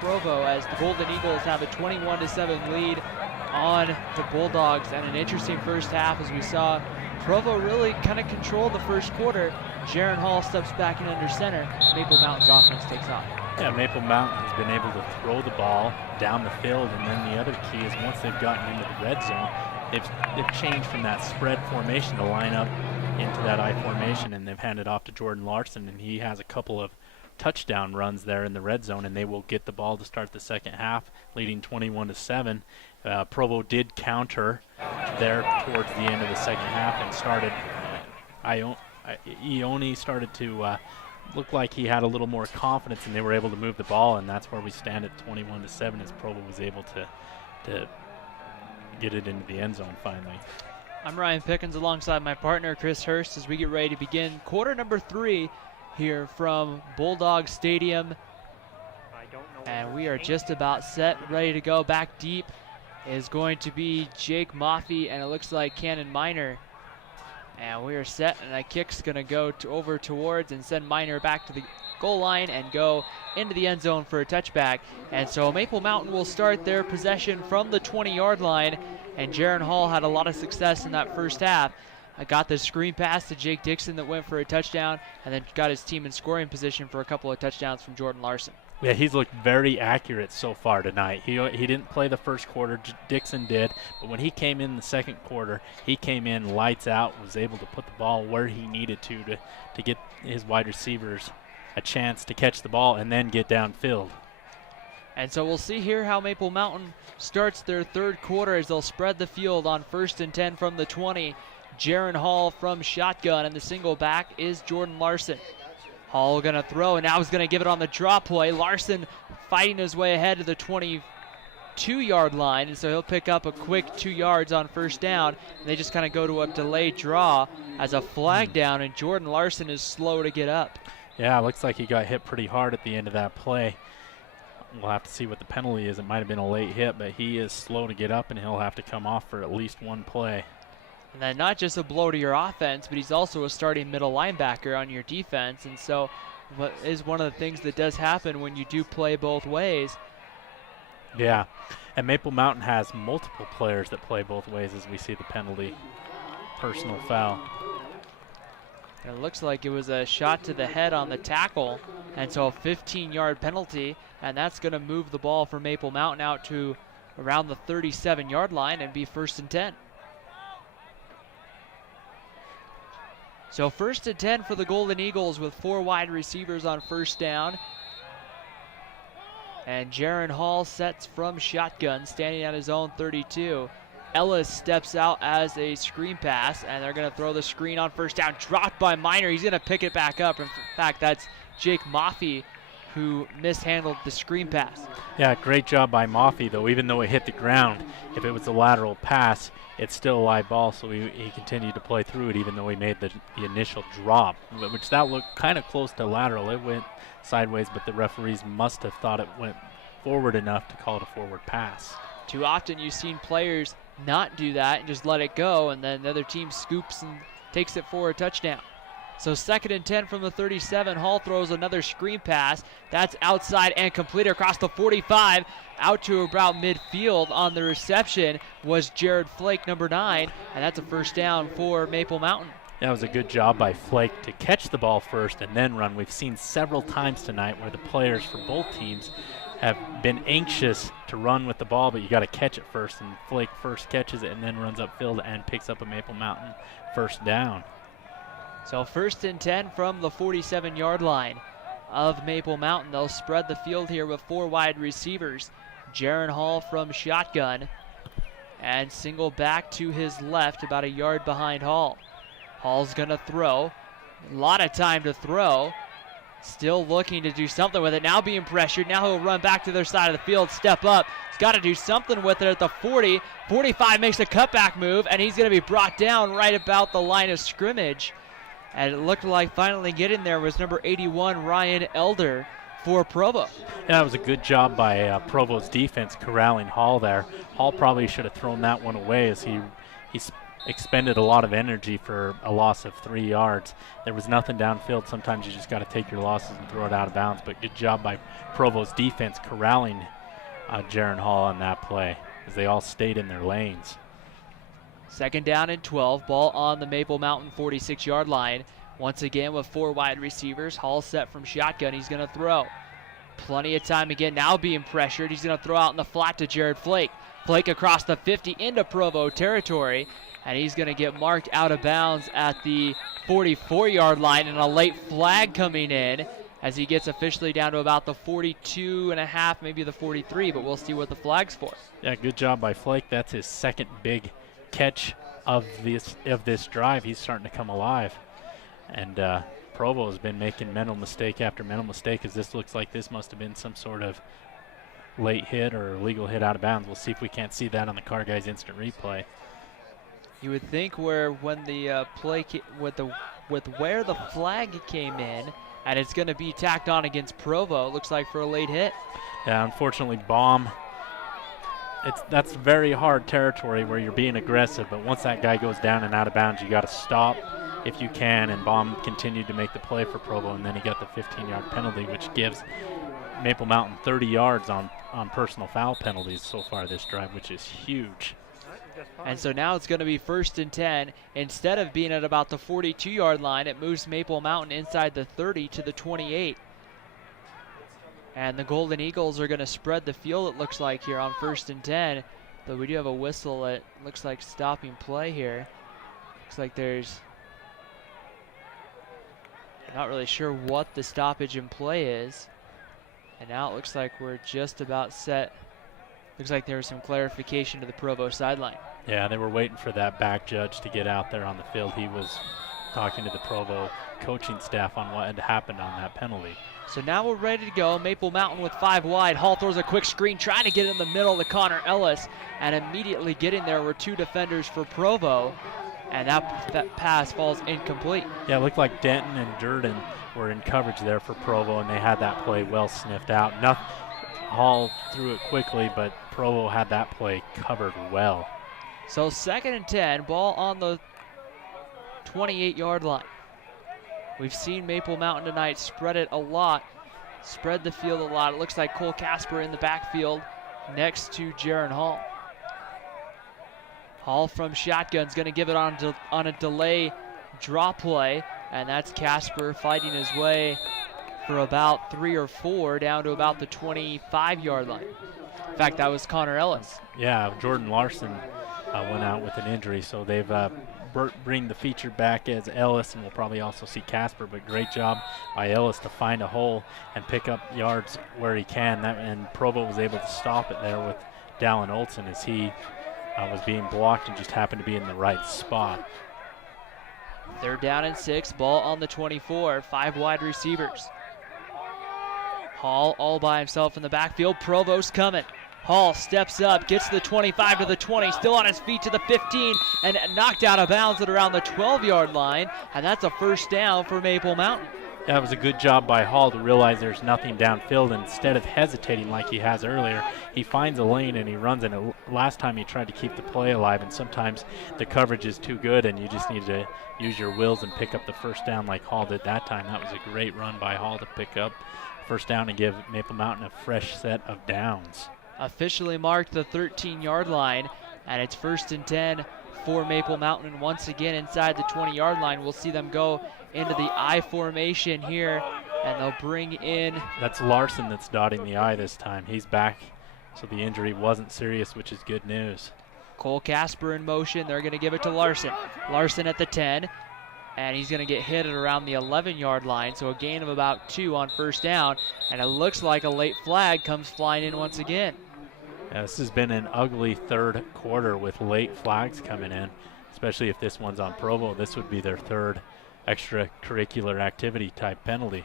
Provo as the Golden Eagles have a 21-7 lead on the Bulldogs, and an interesting first half as we saw Provo really kind of control the first quarter. Jaron Hall steps back in under center. Maple Mountain's offense takes off. Yeah, Maple Mountain has been able to throw the ball down the field, and then the other key is once they've gotten into the red zone, they've changed from that spread formation to line up into that I formation, and they've handed off to Jordan Larson, and he has a couple of touchdown runs there in the red zone, and they will get the ball to start the second half, leading 21-7. Provo did counter there towards the end of the second half and started. Ione started to look like he had a little more confidence, and they were able to move the ball, and that's where we stand at 21-7 as Provo was able to get it into the end zone finally. I'm Ryan Pickens alongside my partner Chris Hurst as we get ready to begin quarter number 3 here from Bulldog Stadium. And we are just about set, ready to go. Back deep is going to be Jake Maffey, and it looks like Cannon Miner. And we are set, and that kick's going to go over towards and send Miner back to the goal line and go into the end zone for a touchback. And so Maple Mountain will start their possession from the 20-yard line, and Jaron Hall had a lot of success in that first half. I got the screen pass to Jake Dixon that went for a touchdown, and then got his team in scoring position for a couple of touchdowns from Jordan Larson. Yeah, he's looked very accurate so far tonight. He didn't play the first quarter, Dixon did, but when he came in the second quarter, he came in lights out, was able to put the ball where he needed to get his wide receivers a chance to catch the ball and then get downfield. And so we'll see here how Maple Mountain starts their third quarter as they'll spread the field on 1st and 10 from the 20. Jaron Hall from shotgun, and the single back is Jordan Larson. Hall going to throw, and now he's going to give it on the draw play. Larson fighting his way ahead to the 22-yard line, and so he'll pick up a quick 2 yards on first down. And they just kind of go to a delayed draw as a flag down, and Jordan Larson is slow to get up. Yeah, it looks like he got hit pretty hard at the end of that play. We'll have to see what the penalty is. It might have been a late hit, but he is slow to get up, and he'll have to come off for at least one play. And then not just a blow to your offense, but he's also a starting middle linebacker on your defense. And so what is one of the things that does happen when you do play both ways. Yeah, and Maple Mountain has multiple players that play both ways as we see the penalty. Personal foul. And it looks like it was a shot to the head on the tackle. And so a 15-yard penalty, and that's going to move the ball for Maple Mountain out to around the 37-yard line and be 1st and 10. So 1st and 10 for the Golden Eagles with 4 wide receivers on first down. And Jaron Hall sets from shotgun, standing at his own 32. Ellis steps out as a screen pass, and they're going to throw the screen on first down. Dropped by Miner. He's going to pick it back up. In fact, that's Jake Maffey who mishandled the screen pass. Yeah, great job by Maffey, though. Even though it hit the ground, if it was a lateral pass, it's still a live ball, so he continued to play through it even though he made the initial drop, which that looked kind of close to lateral. It went sideways, but the referees must have thought it went forward enough to call it a forward pass. Too often you've seen players not do that and just let it go, and then the other team scoops and takes it for a touchdown. So 2nd and 10 from the 37. Hall throws another screen pass. That's outside and completed across the 45. Out to about midfield. On the reception was Jared Flake, number 9, and that's a first down for Maple Mountain. That was a good job by Flake to catch the ball first and then run. We've seen several times tonight where the players for both teams have been anxious to run with the ball, but you got to catch it first, and Flake first catches it and then runs upfield and picks up a Maple Mountain first down. So 1st and 10 from the 47-yard line of Maple Mountain. They'll spread the field here with 4 wide receivers. Jaron Hall from shotgun, and single back to his left, about a yard behind Hall. Hall's going to throw. A lot of time to throw. Still looking to do something with it. Now being pressured. Now he'll run back to their side of the field, step up. He's got to do something with it at the 40. 45 makes a cutback move, and he's going to be brought down right about the line of scrimmage. And it looked like finally getting there was number 81, Ryan Elder, for Provo. Yeah, it was a good job by Provo's defense corralling Hall there. Hall probably should have thrown that one away as he expended a lot of energy for a loss of 3 yards. There was nothing downfield. Sometimes you just got to take your losses and throw it out of bounds. But good job by Provo's defense corralling Jaron Hall on that play as they all stayed in their lanes. 2nd down and 12. Ball on the Maple Mountain 46-yard line. Once again with 4 wide receivers. Hall set from shotgun. He's going to throw. Plenty of time again. Now being pressured. He's going to throw out in the flat to Jared Flake. Flake across the 50 into Provo territory. And he's going to get marked out of bounds at the 44-yard line. And a late flag coming in as he gets officially down to about the 42 and a half, maybe the 43. But we'll see what the flag's for. Yeah, good job by Flake. That's his second big catch of this drive. He's starting to come alive. And Provo has been making mental mistake after mental mistake, as this looks like this must have been some sort of late hit or illegal hit out of bounds. We'll see if we can't see that on the Car Guys instant replay. You would think when the play with where the flag came in, and it's going to be tacked on against Provo. It looks like for a late hit. Yeah, unfortunately, Baum. That's very hard territory where you're being aggressive, but once that guy goes down and out of bounds, you got to stop if you can. And Baum continued to make the play for Provo, and then he got the 15-yard penalty, which gives Maple Mountain 30 yards on personal foul penalties so far this drive, which is huge. And so now it's going to be 1st and 10. Instead of being at about the 42-yard line, it moves Maple Mountain inside the 30 to the 28. And the Golden Eagles are going to spread the field, it looks like, here on 1st and 10. Though we do have a whistle that looks like stopping play here. Looks like there's... not really sure what the stoppage in play is. And now it looks like we're just about set. Looks like there was some clarification to the Provo sideline. Yeah, they were waiting for that back judge to get out there on the field. He was talking to the Provo coaching staff on what had happened on that penalty. So now we're ready to go. Maple Mountain with 5 wide. Hall throws a quick screen, trying to get in the middle to Connor Ellis. And immediately getting there were 2 defenders for Provo. And that pass falls incomplete. Yeah, it looked like Denton and Durden were in coverage there for Provo, and they had that play well sniffed out. Hall threw it quickly, but Provo had that play covered well. So 2nd and 10, ball on the 28-yard line. We've seen Maple Mountain tonight spread it a lot, spread the field a lot. It looks like Cole Casper in the backfield next to Jaron Hall. Hall from shotgun's going to give it on a delay draw play, and that's Casper fighting his way for about 3 or 4 down to about the 25-yard line. In fact, that was Connor Ellis. Yeah, Jordan Larson went out with an injury, so they've bring the feature back as Ellis, and we'll probably also see Casper, but great job by Ellis to find a hole and pick up yards where he can. And Provo was able to stop it there with Dallin Olson as he was being blocked and just happened to be in the right spot. 3rd down and 6, ball on the 24, 5 wide receivers. Hall all by himself in the backfield. Provo's coming. Hall steps up, gets to the 25 to the 20, still on his feet to the 15, and knocked out of bounds at around the 12-yard line, and that's a 1st down for Maple Mountain. That was a good job by Hall to realize there's nothing downfield, and instead of hesitating like he has earlier, he finds a lane and he runs in it. Last time he tried to keep the play alive, and sometimes the coverage is too good and you just need to use your wills and pick up the 1st down like Hall did that time. That was a great run by Hall to pick up 1st down and give Maple Mountain a fresh set of downs. Officially marked the 13-yard line, and it's 1st and 10 for Maple Mountain. Once again inside the 20-yard line, we'll see them go into the I formation here, and they'll bring in... That's Larson that's dotting the I this time. He's back, so the injury wasn't serious, which is good news. Cole Casper in motion. They're going to give it to Larson. Larson at the 10, and he's going to get hit at around the 11-yard line, so a gain of about 2 on 1st down, and it looks like a late flag comes flying in once again. Yeah, this has been an ugly 3rd quarter with late flags coming in, especially if this one's on Provo. This would be their 3rd extracurricular activity type penalty.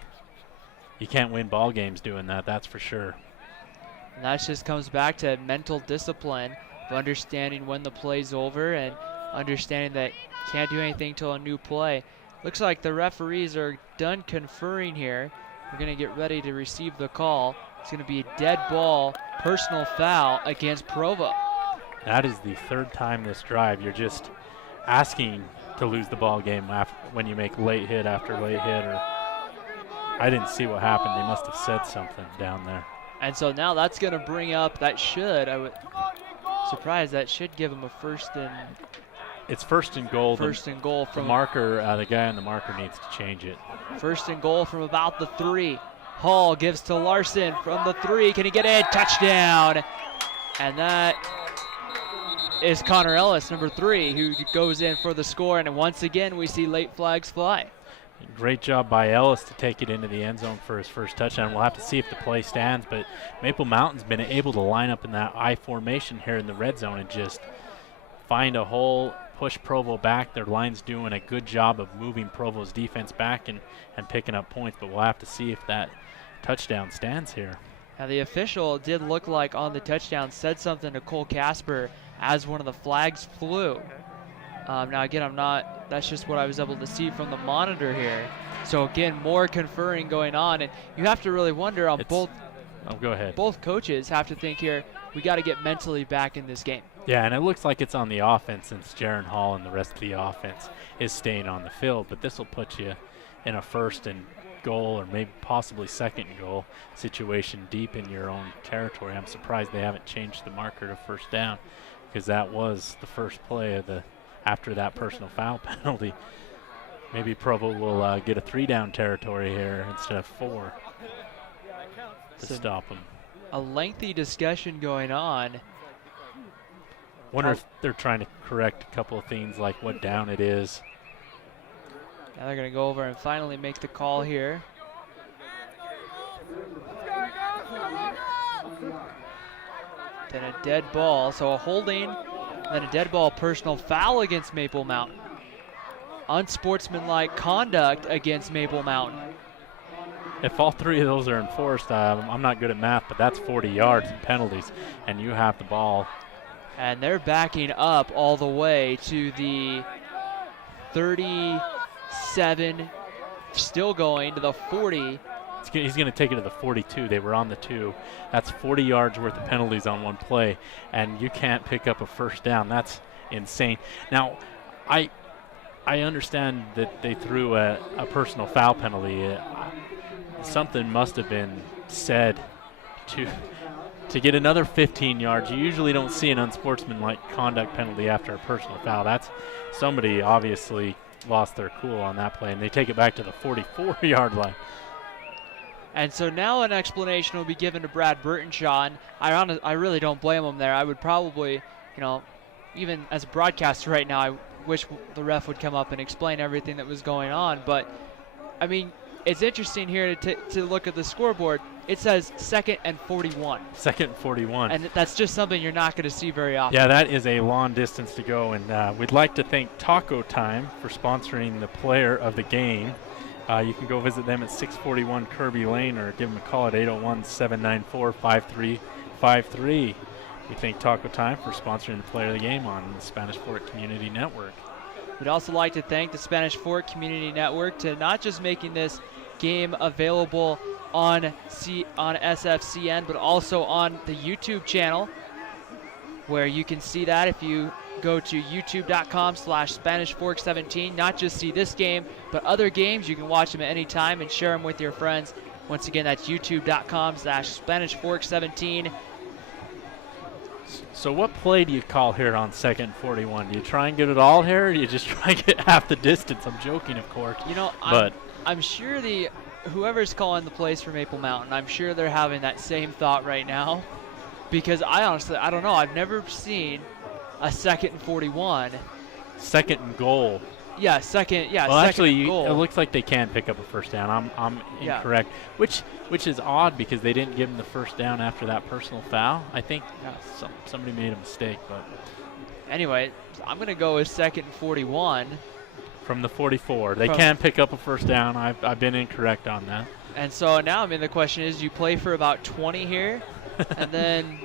You can't win ball games doing that, that's for sure. And that just comes back to mental discipline of understanding when the play's over and understanding that you can't do anything till a new play. Looks like the referees are done conferring here. We're going to get ready to receive the call. It's going to be a dead ball, personal foul against Provo. That is the 3rd time this drive. You're just asking to lose the ball game when you make late hit after late hit, or I didn't see what happened. They must have said something down there. And so now that's going to bring up, that should give him a first and. It's first and goal. First and goal from the marker. The guy on the marker needs to change it. First and goal from about the 3. Hall gives to Larson from the 3. Can he get in? Touchdown. And that is Connor Ellis, number 3, who goes in for the score. And once again, we see late flags fly. Great job by Ellis to take it into the end zone for his first touchdown. We'll have to see if the play stands, but Maple Mountain's been able to line up in that I formation here in the red zone and just find a hole, push Provo back. Their line's doing a good job of moving Provo's defense back and picking up points, but we'll have to see if that touchdown stands here. Now the official did look like on the touchdown said something to Cole Casper as one of the flags flew. Now again, that's just what I was able to see from the monitor here. So again, more conferring going on, and you have to really wonder on both. Oh, go ahead. Both coaches have to think here, we got to get mentally back in this game. Yeah, and it looks like it's on the offense since Jaron Hall and the rest of the offense is staying on the field, but this will put you in a first and goal or maybe possibly second and goal situation deep in your own territory. I'm surprised they haven't changed the marker to first down, because that was the first play of after that personal foul penalty. Maybe Provo will get a 3-down territory here instead of 4 to stop them. A lengthy discussion going on. Wonder if they're trying to correct a couple of things like what down it is. Now they're going to go over and finally make the call here. Then a dead ball, so a holding, then a dead ball personal foul against Maple Mountain. Unsportsmanlike conduct against Maple Mountain. If all 3 of those are enforced, I'm not good at math, but that's 40 yards in penalties, and you have the ball. And they're backing up all the way to the 37, still going to the 40. He's going to take it to the 42. They were on the 2. That's 40 yards worth of penalties on one play, and you can't pick up a first down. That's insane. Now, I understand that they threw a personal foul penalty. Something must have been said to get another 15 yards. You usually don't see an unsportsmanlike conduct penalty after a personal foul. That's somebody obviously lost their cool on that play, and they take it back to the 44-yard line. And so now an explanation will be given to Brad Burtonshaw, and I really don't blame him there. I would probably, even as a broadcaster right now, I wish the ref would come up and explain everything that was going on. But, I mean, it's interesting here to look at the scoreboard. It says 2nd and 41. 2nd and 41. And that's just something you're not going to see very often. Yeah, that is a long distance to go. And we'd like to thank Taco Time for sponsoring the player of the game. You can go visit them at 641 Kirby Lane or give them a call at 801-794-5353. We thank Taco Time for sponsoring the player of the game on the Spanish Fork Community Network. We'd also like to thank the Spanish Fork Community Network to not just making this game available on SFCN, but also on the YouTube channel, where you can see that if you go to youtube.com/SpanishFork17. Not just see this game, but other games. You can watch them at any time and share them with your friends. Once again, that's youtube.com/SpanishFork17. So what play do you call here on 2nd and 41? Do you try and get it all here, or do you just try and get half the distance? I'm joking, of course. I'm sure whoever's calling the plays for Maple Mountain, I'm sure they're having that same thought right now, because I don't know. I've never seen a 2nd and 41. 2nd and goal. Yeah, second. Yeah, well, second actually, and goal. It looks like they can pick up a first down. I'm incorrect, which is odd because they didn't give him the first down after that personal foul. I think somebody made a mistake, but anyway, I'm going to go with 2nd and 41. From the 44. They can pick up a first down. I've been incorrect on that. And so now, the question is, you play for about 20 here, and then,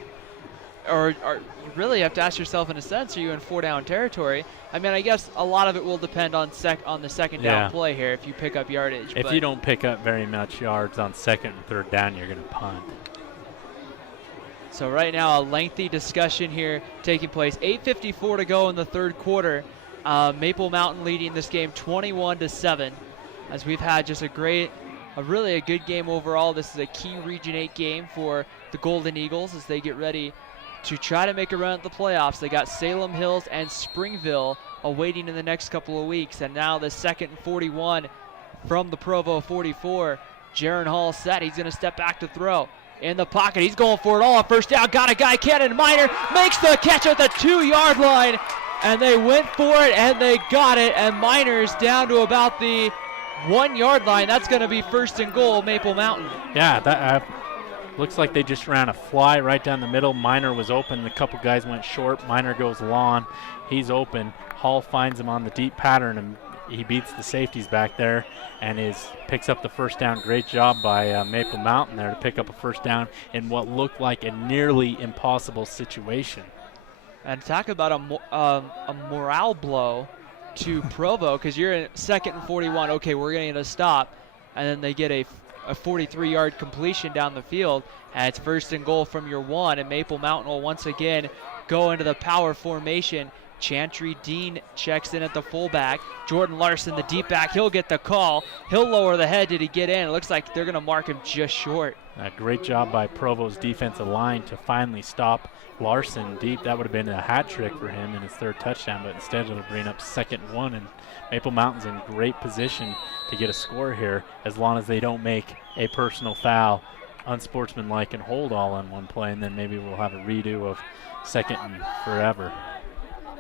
or you really have to ask yourself, in a sense, are you in 4-down territory? I guess a lot of it will depend on the second down play here if you pick up yardage. If you don't pick up very much yards on 2nd and 3rd down, you're going to punt. So right now, a lengthy discussion here taking place. 8:54 to go in the 3rd quarter. Maple Mountain leading this game 21-7, as we've had just really a good game overall. This is a key Region 8 game for the Golden Eagles as they get ready to try to make a run at the playoffs. They got Salem Hills and Springville awaiting in the next couple of weeks, and now the 2nd and 41 from the Provo 44. Jaron Hall set. He's going to step back to throw. In the pocket, he's going for it all on first down. Got a guy, Cannon Miner makes the catch at the 2-yard line, and they went for it and they got it, and Miner's down to about the 1-yard line. That's going to be 1st and goal, Maple Mountain. Yeah, that looks like they just ran a fly right down the middle. Miner was open. A couple guys went short. Miner goes long. He's open. Hall finds him on the deep pattern, and he beats the safeties back there and picks up the first down. Great job by Maple Mountain there to pick up a first down in what looked like a nearly impossible situation. And talk about a morale blow to Provo, because you're in 2nd and 41. Okay, we're going to stop, and then they get a 43-yard completion down the field, and it's 1st and goal from your 1, and Maple Mountain will once again go into the power formation. Chantry Dean checks in at the fullback. Jordan Larson, the deep back, he'll get the call. He'll lower the head. Did he get in? It looks like they're going to mark him just short. A great job by Provo's defensive line to finally stop Larson deep. That would have been a hat trick for him in his 3rd touchdown, but instead it'll bring up 2nd and 1, and Maple Mountain's in great position to get a score here as long as they don't make a personal foul, unsportsmanlike, and hold all on one play, and then maybe we'll have a redo of 2nd and forever.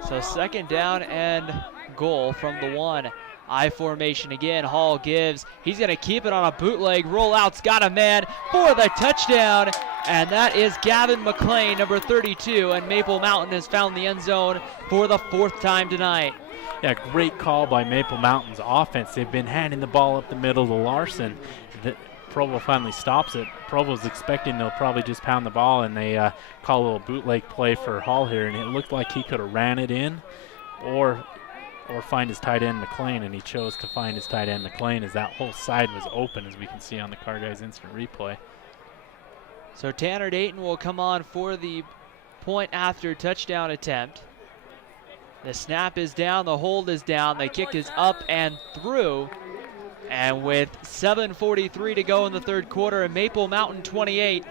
So 2nd down and goal from the 1. I formation again. Hall gives. He's going to keep it on a bootleg. Rollout's got a man for the touchdown. And that is Gavin McLean, number 32. And Maple Mountain has found the end zone for the 4th time tonight. Yeah, great call by Maple Mountain's offense. They've been handing the ball up the middle to Larson. Provo finally stops it. Provo's expecting they'll probably just pound the ball, and they call a little bootleg play for Hall here, and it looked like he could have ran it in or find his tight end McLean, and he chose to find his tight end McLean as that whole side was open, as we can see on the Car Guys instant replay. So Tanner Dayton will come on for the point after touchdown attempt. The snap is down, the hold is down, the kick is up and through. And with 7:43 to go in the 3rd quarter, Maple Mountain 28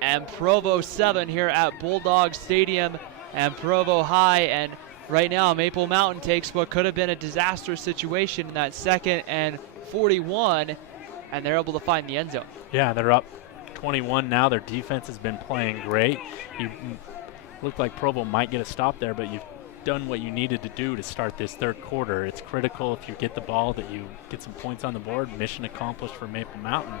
and Provo 7 here at Bulldog Stadium and Provo High. And right now, Maple Mountain takes what could have been a disastrous situation in that 2nd and 41, and they're able to find the end zone. Yeah, they're up 21 now. Their defense has been playing great. You looked like Provo might get a stop there, but you've done what you needed to do to start this 3rd quarter. It's critical if you get the ball that you get some points on the board. Mission accomplished for Maple Mountain.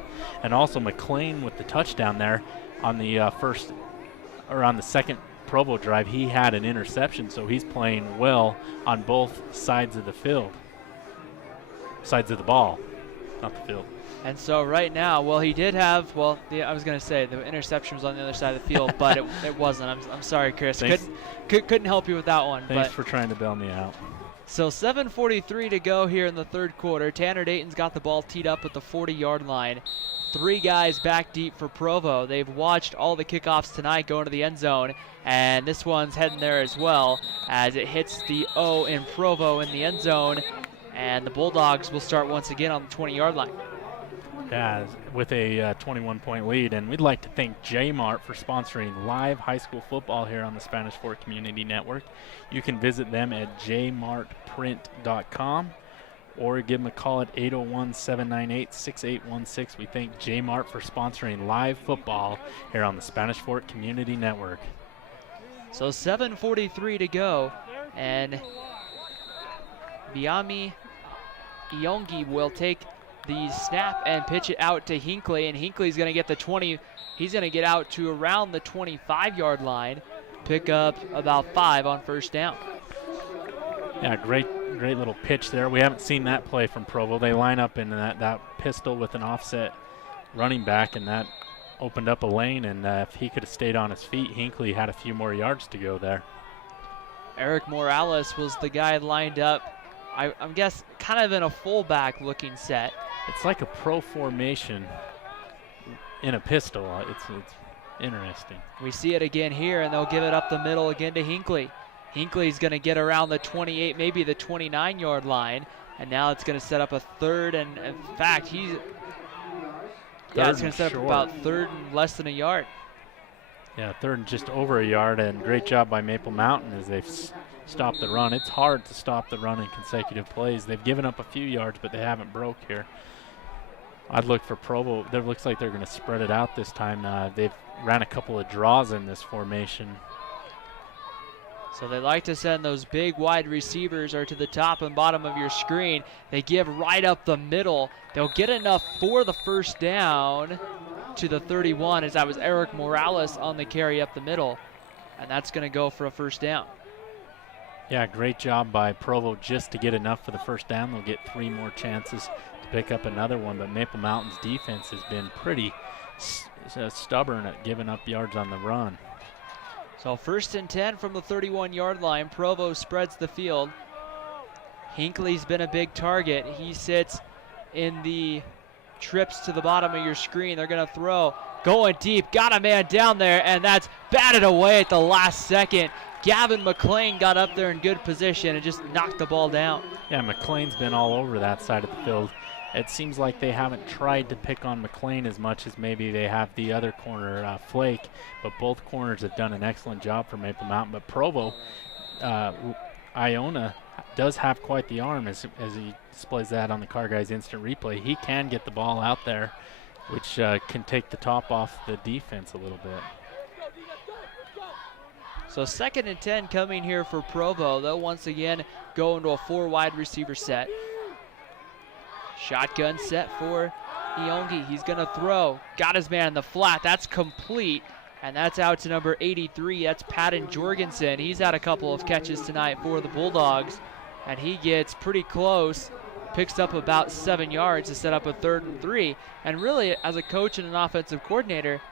And also McLean with the touchdown there on the on the 2nd Provo drive. He had an interception, so he's playing well on both sides of the field. Sides of the ball, not the field. And so right now, well, he did have, I was going to say the interception was on the other side of the field, but it wasn't. I'm sorry, Chris. Couldn't help you with that one. Thanks for trying to bail me out. So 7:43 to go here in the 3rd quarter. Tanner Dayton's got the ball teed up at the 40-yard line. 3 guys back deep for Provo. They've watched all the kickoffs tonight go into the end zone, and this one's heading there as well as it hits the O in Provo in the end zone, and the Bulldogs will start once again on the 20-yard line. Yeah, with a 21-point lead. And we'd like to thank J-Mart for sponsoring live high school football here on the Spanish Fort Community Network. You can visit them at jmartprint.com or give them a call at 801-798-6816. We thank J-Mart for sponsoring live football here on the Spanish Fort Community Network. So 7:43 to go, and Biami Iongi will take the snap and pitch it out to Hinckley, and Hinckley's going to get the 20. He's going to get out to around the 25-yard line, pick up about 5 on 1st down. Yeah, great little pitch there. We haven't seen that play from Provo. They line up in that pistol with an offset running back, and that opened up a lane, and if he could have stayed on his feet, Hinckley had a few more yards to go there. Eric Morales was the guy lined up, I'm guess kind of in a fullback looking set. It's like a pro formation in a pistol. It's interesting. We see it again here, and they'll give it up the middle again to Hinckley. Hinckley's going to get around the 28, maybe the 29-yard line, and now it's going to set up a third, and in fact, it's going to set up about third and less than a yard. Yeah, third and just over a yard, and great job by Maple Mountain as they've stopped the run. It's hard to stop the run in consecutive plays. They've given up a few yards, but they haven't broke here. I'd look for Provo. It looks like they're going to spread it out this time. They've ran a couple of draws in this formation. So they like to send those big wide receivers or to the top and bottom of your screen. They give right up the middle. They'll get enough for the first down to the 31, as that was Eric Morales on the carry up the middle. And that's going to go for a first down. Yeah, great job by Provo just to get enough for the first down. They'll get 3 more chances to pick up another one, but Maple Mountain's defense has been pretty stubborn at giving up yards on the run. So 1st and 10 from the 31-yard line. Provo spreads the field. Hinckley's been a big target. He sits in the trips to the bottom of your screen. They're going to throw, going deep, got a man down there, and that's batted away at the last second. Gavin McLean got up there in good position and just knocked the ball down. Yeah, McLean's been all over that side of the field. It seems like they haven't tried to pick on McLean as much as maybe they have the other corner, Flake, but both corners have done an excellent job for Maple Mountain. But Provo, Iona does have quite the arm as he displays that on the Car Guys instant replay. He can get the ball out there, which can take the top off the defense a little bit. So 2nd and 10 coming here for Provo. They'll once again go into a 4 wide receiver set. Shotgun set for Iongi. He's going to throw. Got his man in the flat. That's complete. And that's out to number 83. That's Patton Jorgensen. He's had a couple of catches tonight for the Bulldogs. And he gets pretty close. Picks up about 7 yards to set up a 3rd and 3. And really, as a coach and an offensive coordinator,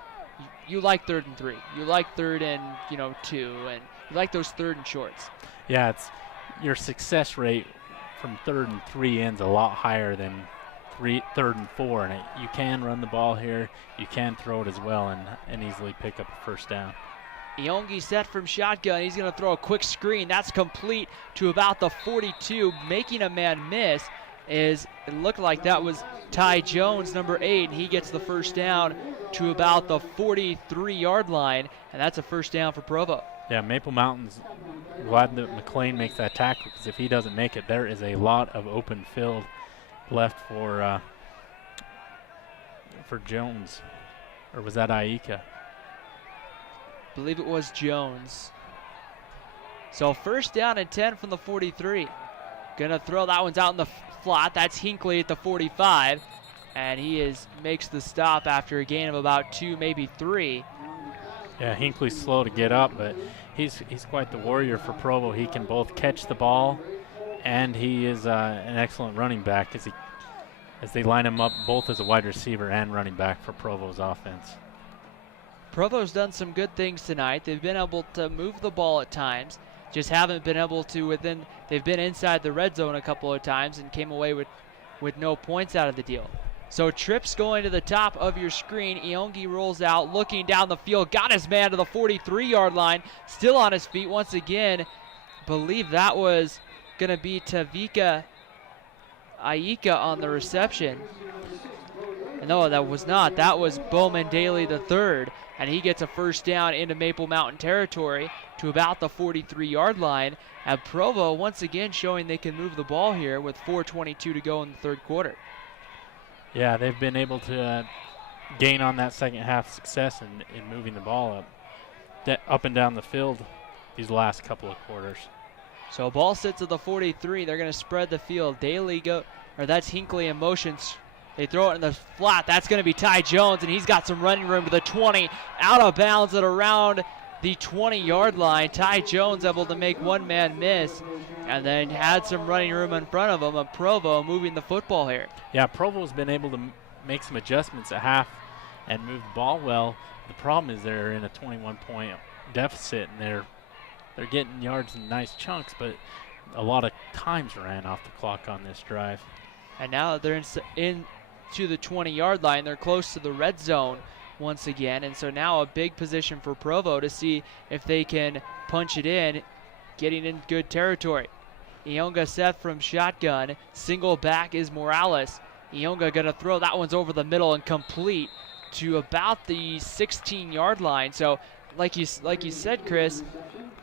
you like 3rd and 3. You like 3rd and 2. And you like those 3rd and shorts. Yeah, it's your success rate from 3rd and 3 ends a lot higher than 3rd and 4, and you can run the ball here, you can throw it as well, and easily pick up a first down. Iongi set from shotgun. He's going to throw a quick screen. That's complete to about the 42. Making a man miss it looked like that was Ty Jones, number 8, and he gets the first down to about the 43-yard line, and that's a first down for Provo. Yeah, Maple Mountain's glad that McLean makes that tackle, because if he doesn't make it, there is a lot of open field left for Jones. Or was that Aika? I believe it was Jones. So 1st down and 10 from the 43. Gonna throw, that one's out in the flat. That's Hinckley at the 45. And he makes the stop after a gain of about 2, maybe 3. Yeah, Hinckley's slow to get up, but he's quite the warrior for Provo. He can both catch the ball, and he is an excellent running back as they line him up both as a wide receiver and running back for Provo's offense. Provo's done some good things tonight. They've been able to move the ball at times, just haven't been able to they've been inside the red zone a couple of times and came away with no points out of the deal. So trips going to the top of your screen. Iongi rolls out, looking down the field, got his man to the 43-yard line, still on his feet once again. Believe that was going to be Tavika Aika on the reception. No, that was not. That was Bowman Daly III, and he gets a first down into Maple Mountain territory to about the 43-yard line. And Provo once again showing they can move the ball here with 4:22 to go in the 3rd quarter. Yeah, they've been able to gain on that second half success in moving the ball up and down the field these last couple of quarters. So ball sits at the 43. They're going to spread the field. That's Hinckley in motion. They throw it in the flat. That's going to be Ty Jones, and he's got some running room to the 20. Out of bounds at around the 20-yard line. Ty Jones able to make one man miss, and then had some running room in front of him. And Provo moving the football here. Yeah, Provo's been able to make some adjustments at half and move the ball well. The problem is they're in a 21-point deficit, and they're getting yards in nice chunks, but a lot of times ran off the clock on this drive. And now that they're in to the 20-yard line, they're close to the red zone once again, and so now a big position for Provo to see if they can punch it in getting in good territory. Ionga set from shotgun. Single back is Morales. Ionga gonna throw. That one's over the middle and complete to about the 16-yard line. So like you said, Chris,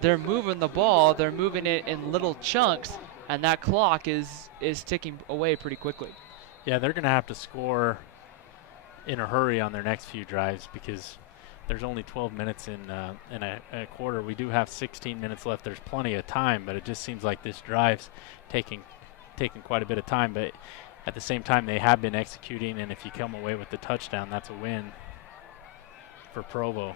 they're moving the ball. They're moving it in little chunks, and that clock is ticking away pretty quickly. Yeah, they're going to have to score in a hurry on their next few drives because there's only 12 minutes in a quarter. We do have 16 minutes left. There's plenty of time, but it just seems like this drive's taking quite a bit of time. But at the same time, they have been executing, and if you come away with the touchdown, that's a win for Provo.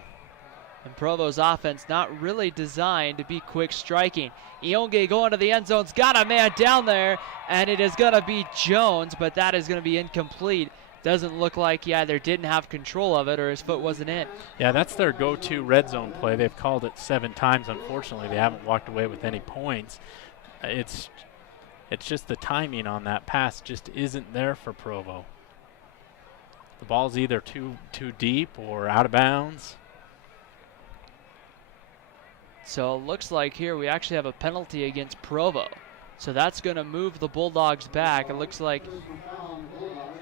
And Provo's offense not really designed to be quick striking. Ionge going to the end zone's got a man down there, and it is going to be Jones, but that is going to be incomplete. Doesn't look like he either didn't have control of it or his foot wasn't in. Yeah, that's their go-to red zone play. They've called it 7 times. Unfortunately, they haven't walked away with any points. It's just the timing on that pass just isn't there for Provo. The ball's either too deep or out of bounds. So it looks like here we actually have a penalty against Provo. So that's going to move the Bulldogs back. It looks like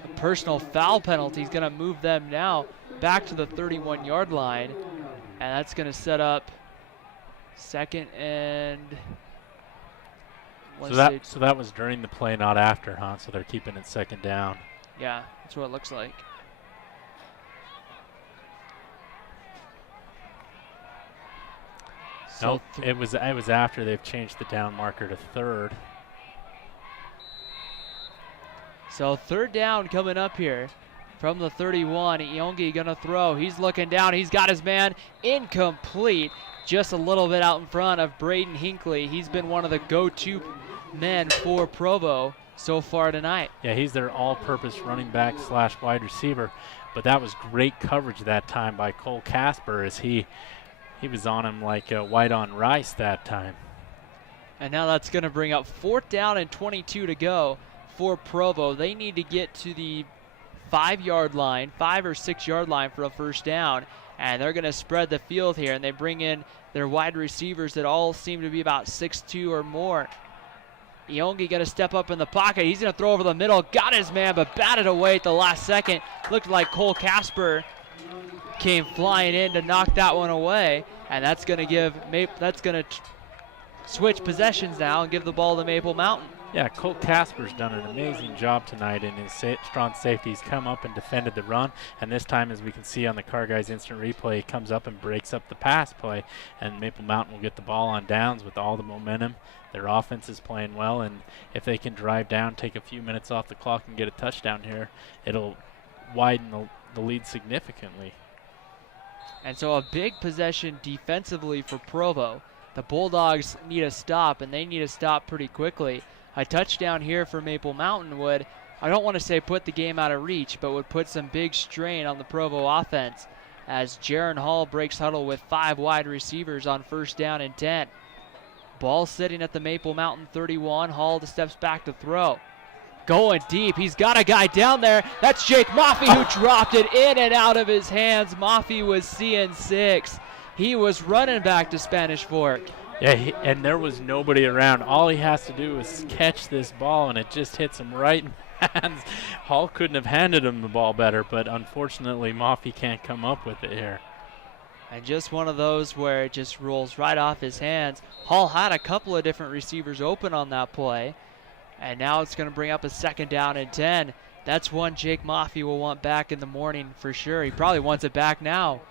a personal foul penalty is going to move them now back to the 31-yard line. And that's going to set up second and... So that was during the play, not after, huh? So they're keeping it second down. Yeah, that's what it looks like. Nope, it was after. They've changed the down marker to third. So third down coming up here from the 31. Iongi gonna throw. He's looking down. He's got his man. Incomplete. Just a little bit out in front of Braden Hinckley. He's been one of the go-to men for Provo so far tonight. Yeah, he's their all-purpose running back / wide receiver. But that was great coverage that time by Cole Casper as he was on him like white on rice that time. And now that's going to bring up 4th down and 22 to go for Provo. They need to get to the 5-yard line, 5 or 6-yard line for a first down. And they're going to spread the field here. And they bring in their wide receivers that all seem to be about 6'2" or more. Iongi going to step up in the pocket. He's going to throw over the middle. Got his man, but batted away at the last second. Looked like Cole Casper came flying in to knock that one away, and that's going to switch possessions now and give the ball to Maple Mountain. Yeah, Colt Casper's done an amazing job tonight in his strong safety. He's come up and defended the run, and this time, as we can see on the Car Guys instant replay, he comes up and breaks up the pass play, and Maple Mountain will get the ball on downs with all the momentum. Their offense is playing well, and if they can drive down, take a few minutes off the clock and get a touchdown here, it'll widen the lead significantly. And so a big possession defensively for Provo. The Bulldogs need a stop, and they need a stop pretty quickly. A touchdown here for Maple Mountain would, I don't want to say put the game out of reach, but would put some big strain on the Provo offense as Jaron Hall breaks huddle with 5 wide receivers on 1st down and 10. Ball sitting at the Maple Mountain 31. Hall steps back to throw. Going deep. He's got a guy down there. That's Jake Maffey who dropped it in and out of his hands. Maffey was seeing 6. He was running back to Spanish Fork. Yeah, and there was nobody around. All he has to do is catch this ball, and it just hits him right in the hands. Hall couldn't have handed him the ball better, but unfortunately, Maffey can't come up with it here. And just one of those where it just rolls right off his hands. Hall had a couple of different receivers open on that play. And now it's going to bring up a 2nd down and 10. That's one Jake Maffey will want back in the morning for sure. He probably wants it back now.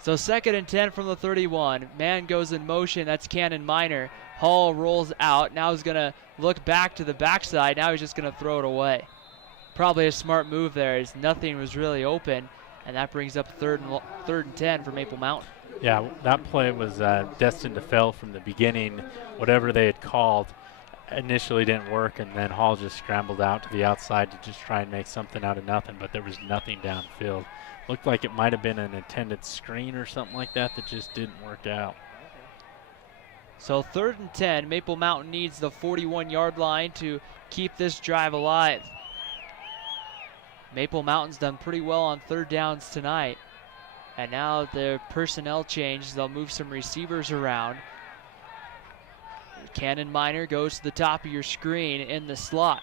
So 2nd and 10 from the 31. Man goes in motion. That's Cannon Minor. Hall rolls out. Now he's going to look back to the backside. Now he's just going to throw it away. Probably a smart move there as nothing was really open. And that brings up 3rd and 10 for Maple Mountain. Yeah, that play was destined to fail from the beginning. Whatever they had called initially didn't work, and then Hall just scrambled out to the outside to just try and make something out of nothing, but there was nothing downfield. Looked like it might have been an intended screen or something like that just didn't work out. So 3rd and 10, Maple Mountain needs the 41-yard line to keep this drive alive. Maple Mountain's done pretty well on 3rd downs tonight. And now their personnel change, they'll move some receivers around. Cannon Minor goes to the top of your screen in the slot.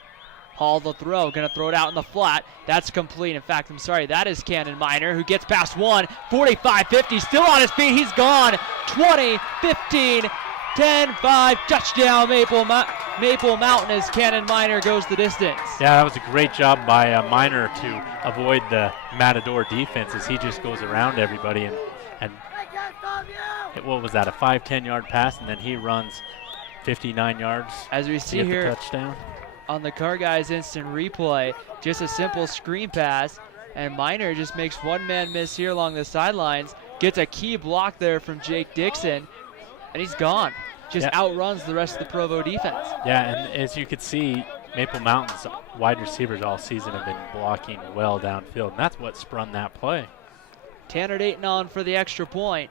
Hall the throw, gonna throw it out in the flat. That's complete. In fact, I'm sorry, that is Cannon Minor who gets past one. 45-50, still on his feet, he's gone. 20, 15, 10, 5, touchdown Maple Mountain as Cannon Minor goes the distance. Yeah, that was a great job by Minor to avoid the Matador defense as he just goes around everybody and what was that, a 5-10 yard pass, and then he runs 59 yards as we see here touchdown. On the Car Guys instant replay, just a simple screen pass, and Minor just makes one man miss here along the sidelines, gets a key block there from Jake Dixon, and he's gone. Just outruns the rest of the Provo defense. Yeah, and as you could see, Maple Mountain's wide receivers all season have been blocking well downfield, and that's what sprung that play. Tanner Dayton on for the extra point.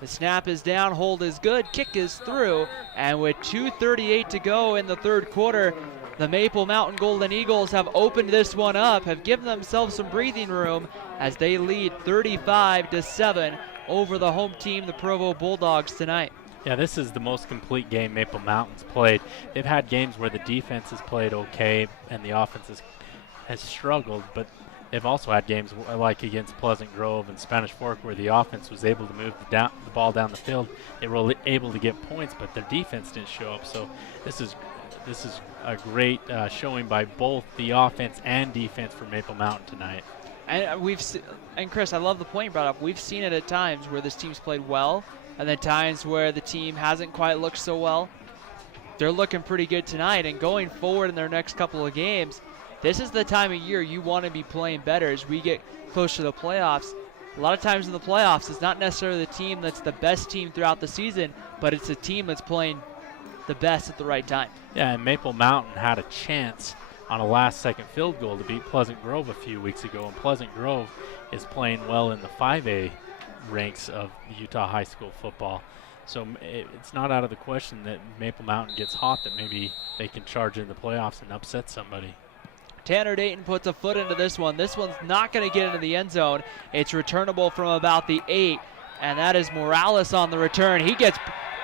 The snap is down, hold is good, kick is through, and with 2:38 to go in the third quarter, the Maple Mountain Golden Eagles have opened this one up, have given themselves some breathing room as they lead 35-7 over the home team, the Provo Bulldogs, tonight. Yeah, this is the most complete game Maple Mountain's played. They've had games where the defense has played okay and the offense has struggled, but they've also had games like against Pleasant Grove and Spanish Fork where the offense was able to move the ball down the field. They were able to get points, but their defense didn't show up. So this is a great showing by both the offense and defense for Maple Mountain tonight. And Chris, I love the point you brought up. We've seen it at times where this team's played well, and then times where the team hasn't quite looked so well. They're looking pretty good tonight, and going forward in their next couple of games, this is the time of year you want to be playing better as we get closer to the playoffs. A lot of times in the playoffs, it's not necessarily the team that's the best team throughout the season, but it's a team that's playing the best at the right time. Yeah, and Maple Mountain had a chance on a last-second field goal to beat Pleasant Grove a few weeks ago, and Pleasant Grove is playing well in the 5A ranks of Utah high school football. So it's not out of the question that Maple Mountain gets hot, that maybe they can charge in the playoffs and upset somebody. Tanner Dayton puts a foot into this one. This one's not going to get into the end zone. It's returnable from about the 8, and that is Morales on the return. He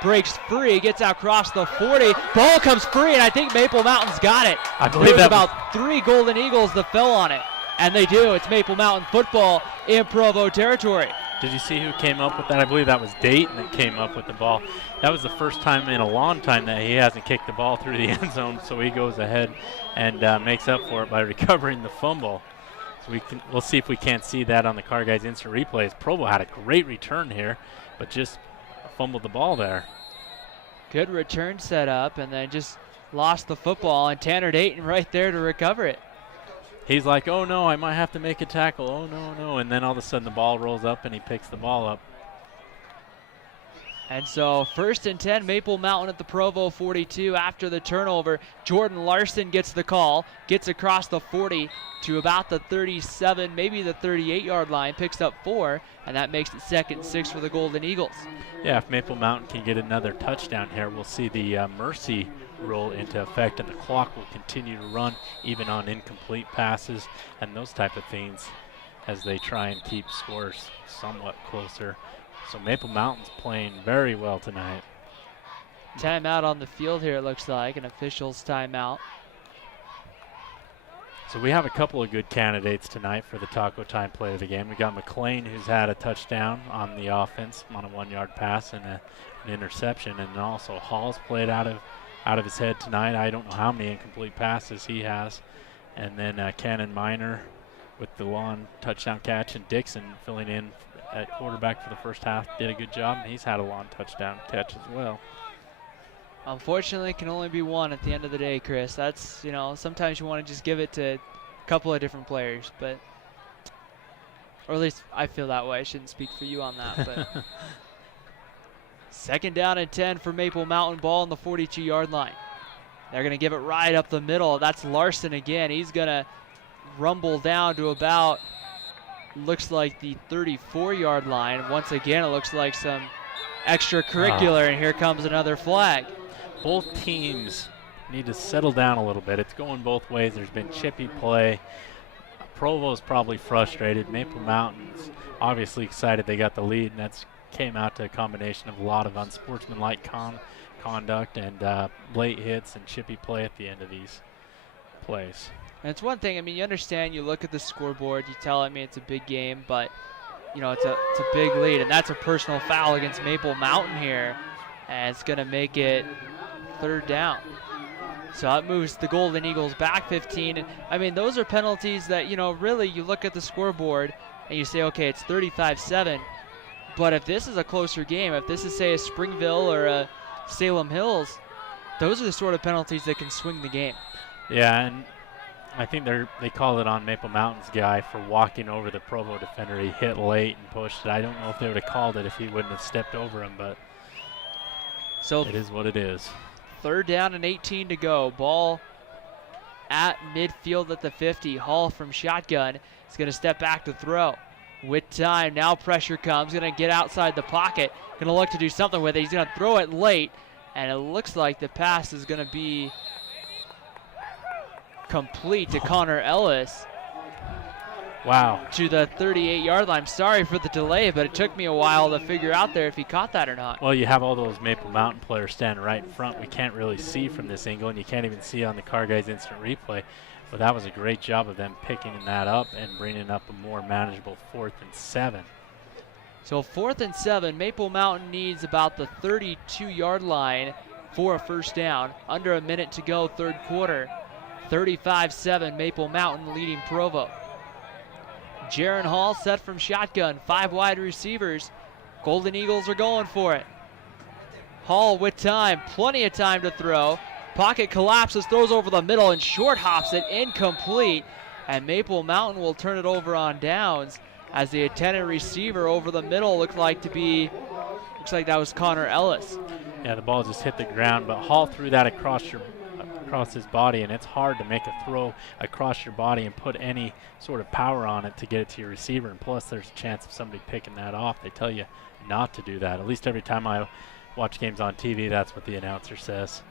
breaks free, gets out across the 40. Ball comes free, and I think Maple Mountain's got it. I believe that about 3 Golden Eagles that fell on it, and they do. It's Maple Mountain football in Provo territory. Did you see who came up with that? I believe that was Dayton that came up with the ball. That was the first time in a long time that he hasn't kicked the ball through the end zone, so he goes ahead and makes up for it by recovering the fumble. So we'll see if we can't see that on the Car Guys instant replays. Provo had a great return here, but just fumbled the ball there. Good return set up, and then just lost the football, and Tanner Dayton right there to recover it. He's like, oh no, I might have to make a tackle, oh no, no, and then all of a sudden the ball rolls up and he picks the ball up. And so 1st and 10, Maple Mountain at the Provo 42 after the turnover. Jordan Larson gets the call, gets across the 40 to about the 37, maybe the 38-yard line, picks up 4, and that makes it 2nd and 6 for the Golden Eagles. Yeah, if Maple Mountain can get another touchdown here, we'll see the mercy rule into effect, and the clock will continue to run even on incomplete passes and those type of things as they try and keep scores somewhat closer. So Maple Mountain's playing very well tonight. Timeout on the field here, it looks like, an official's timeout. So we have a couple of good candidates tonight for the Taco Time play of the game. We got McLean, who's had a touchdown on the offense on a 1-yard pass and an interception, and also Hall's played out of his head tonight. I don't know how many incomplete passes he has. And then Cannon Minor with the long touchdown catch, and Dixon filling in at quarterback for the first half did a good job, and he's had a long touchdown catch as well. Unfortunately, it can only be one at the end of the day, Chris. That's, sometimes you want to just give it to a couple of different players, but, or at least I feel that way. I shouldn't speak for you on that, but 2nd down and 10 for Maple Mountain, ball on the 42-yard line. They're going to give it right up the middle. That's Larson again. He's going to rumble down to about, looks like the 34-yard line. Once again, it looks like some extracurricular, and here comes another flag. Both teams need to settle down a little bit. It's going both ways. There's been chippy play. Provo's probably frustrated. Maple Mountain's obviously excited they got the lead, and that's came out to a combination of a lot of unsportsmanlike misconduct and late hits and chippy play at the end of these plays. And it's one thing, I mean, you understand, you look at the scoreboard, you tell, I mean, it's a big game, but, you know, it's a big lead, and that's a personal foul against Maple Mountain here, and it's going to make it 3rd down. So that moves the Golden Eagles back 15. And, I mean, those are penalties that, you know, really you look at the scoreboard and you say, okay, it's 35-7, but if this is a closer game, if this is, say, a Springville or a Salem Hills, those are the sort of penalties that can swing the game. Yeah, and I think they called it on Maple Mountain's guy for walking over the Provo defender. He hit late and pushed it. I don't know if they would have called it if he wouldn't have stepped over him, but so it is what it is. 3rd down and 18 to go. Ball at midfield at the 50. Hall from shotgun is going to step back to throw. With time, now pressure comes. Going to get outside the pocket. Going to look to do something with it. He's going to throw it late, and it looks like the pass is going to be complete to Connor Ellis. Wow. To the 38-yard line. I'm sorry for the delay, but it took me a while to figure out there if he caught that or not. Well, you have all those Maple Mountain players standing right in front. We can't really see from this angle, and you can't even see on the Car Guys instant replay. But that was a great job of them picking that up and bringing up a more manageable 4th and 7. So 4th and 7, Maple Mountain needs about the 32-yard line for a 1st down. Under a minute to go, 3rd quarter. 35-7, Maple Mountain leading Provo. Jaron Hall set from shotgun, 5 wide receivers. Golden Eagles are going for it. Hall with time, plenty of time to throw. Pocket collapses, throws over the middle and short hops it, incomplete. And Maple Mountain will turn it over on downs as the intended receiver over the middle looks like that was Connor Ellis. Yeah, the ball just hit the ground, but Hall threw that across his body, and it's hard to make a throw across your body and put any sort of power on it to get it to your receiver. And plus, there's a chance of somebody picking that off. They tell you not to do that. At least every time I watch games on TV, that's what the announcer says.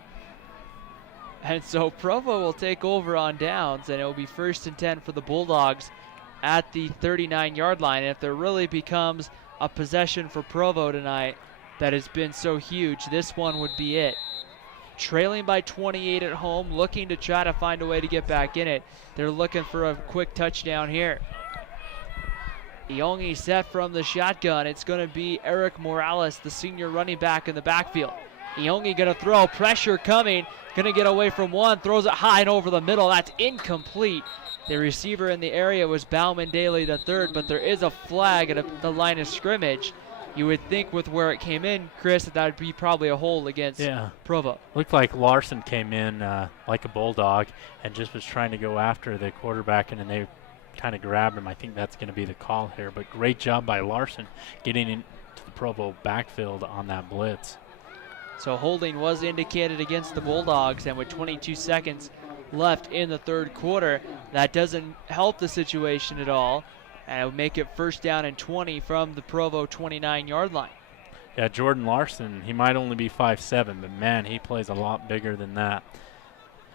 And so Provo will take over on downs, and it will be 1st and 10 for the Bulldogs at the 39-yard line. And if there really becomes a possession for Provo tonight that has been so huge, this one would be it. Trailing by 28 at home, looking to try to find a way to get back in it. They're looking for a quick touchdown here. Iongi set from the shotgun. It's going to be Eric Morales, the senior running back in the backfield. Iongi going to throw, pressure coming, going to get away from one, throws it high and over the middle. That's incomplete. The receiver in the area was Bauman Daly the third, but there is a flag at the line of scrimmage. You would think with where it came in, Chris, that would be probably a hold against Provo. Looked like Larson came in like a bulldog and just was trying to go after the quarterback, and then they kind of grabbed him. I think that's going to be the call here. But great job by Larson getting into the Provo backfield on that blitz. So holding was indicated against the Bulldogs, and with 22 seconds left in the 3rd quarter, that doesn't help the situation at all. And it would make it 1st down and 20 from the Provo 29-yard line. Yeah, Jordan Larson, he might only be 5'7", but man, he plays a lot bigger than that,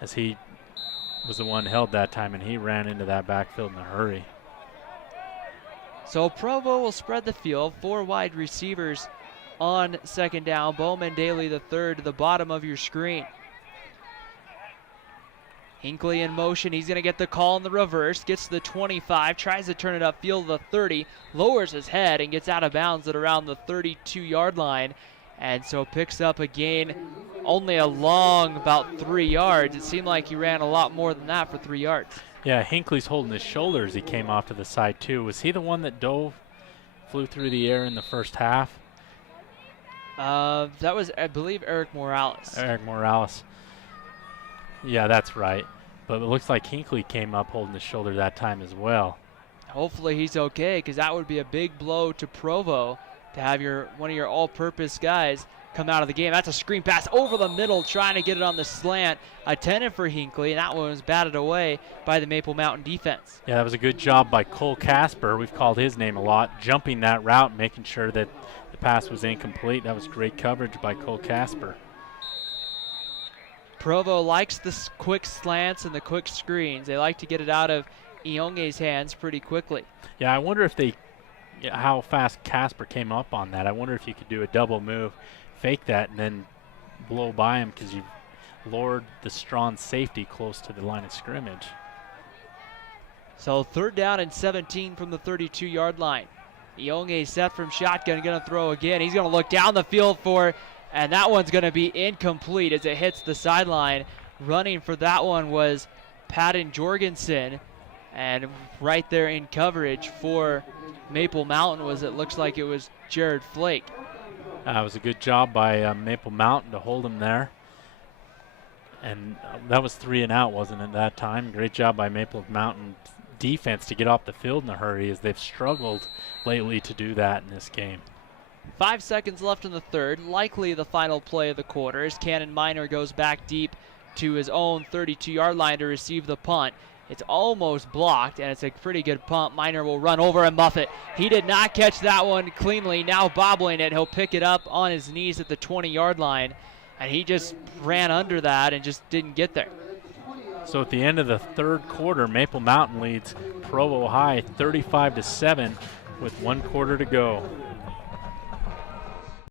as he was the one held that time, and he ran into that backfield in a hurry. So Provo will spread the field, 4 wide receivers on 2nd down. Bowman Daly the third to the bottom of your screen. Hinckley in motion, he's going to get the call in the reverse, gets to the 25, tries to turn it upfield to the 30, lowers his head and gets out of bounds at around the 32-yard line, and so picks up a gain only a long about 3 yards. It seemed like he ran a lot more than that for 3 yards. Yeah, Hinckley's holding his shoulder as he came off to the side too. Was he the one that flew through the air in the first half? That was, I believe, Eric Morales. Eric Morales. Yeah, that's right. But it looks like Hinckley came up holding his shoulder that time as well. Hopefully he's okay, because that would be a big blow to Provo to have one of your all-purpose guys come out of the game. That's a screen pass over the middle, trying to get it on the slant. Intended for Hinckley, and that one was batted away by the Maple Mountain defense. Yeah, that was a good job by Cole Casper. We've called his name a lot, jumping that route, making sure that the pass was incomplete. That was great coverage by Cole Casper. Provo likes the quick slants and the quick screens. They like to get it out of Ionge's hands pretty quickly. Yeah, I wonder if how fast Casper came up on that. I wonder if you could do a double move, fake that, and then blow by him because you've lured the strong safety close to the line of scrimmage. So 3rd down and 17 from the 32-yard line. Ionge set from shotgun, going to throw again. He's going to look down the field for, and that one's going to be incomplete as it hits the sideline. Running for that one was Patton Jorgensen, and right there in coverage for Maple Mountain was, it looks like it was Jared Flake. It was a good job by Maple Mountain to hold him there. And that was 3 and out, wasn't it, that time? Great job by Maple Mountain defense to get off the field in a hurry, as they've struggled lately to do that in this game. 5 seconds left in the 3rd, likely the final play of the quarter, as Cannon Minor goes back deep to his own 32-yard line to receive the punt. It's almost blocked, and it's a pretty good punt. Minor will run over and muff it. He did not catch that one cleanly. Now bobbling it, he'll pick it up on his knees at the 20-yard line, and he just ran under that and just didn't get there. So at the end of the 3rd quarter, Maple Mountain leads Provo High 35-7 with 1 quarter to go.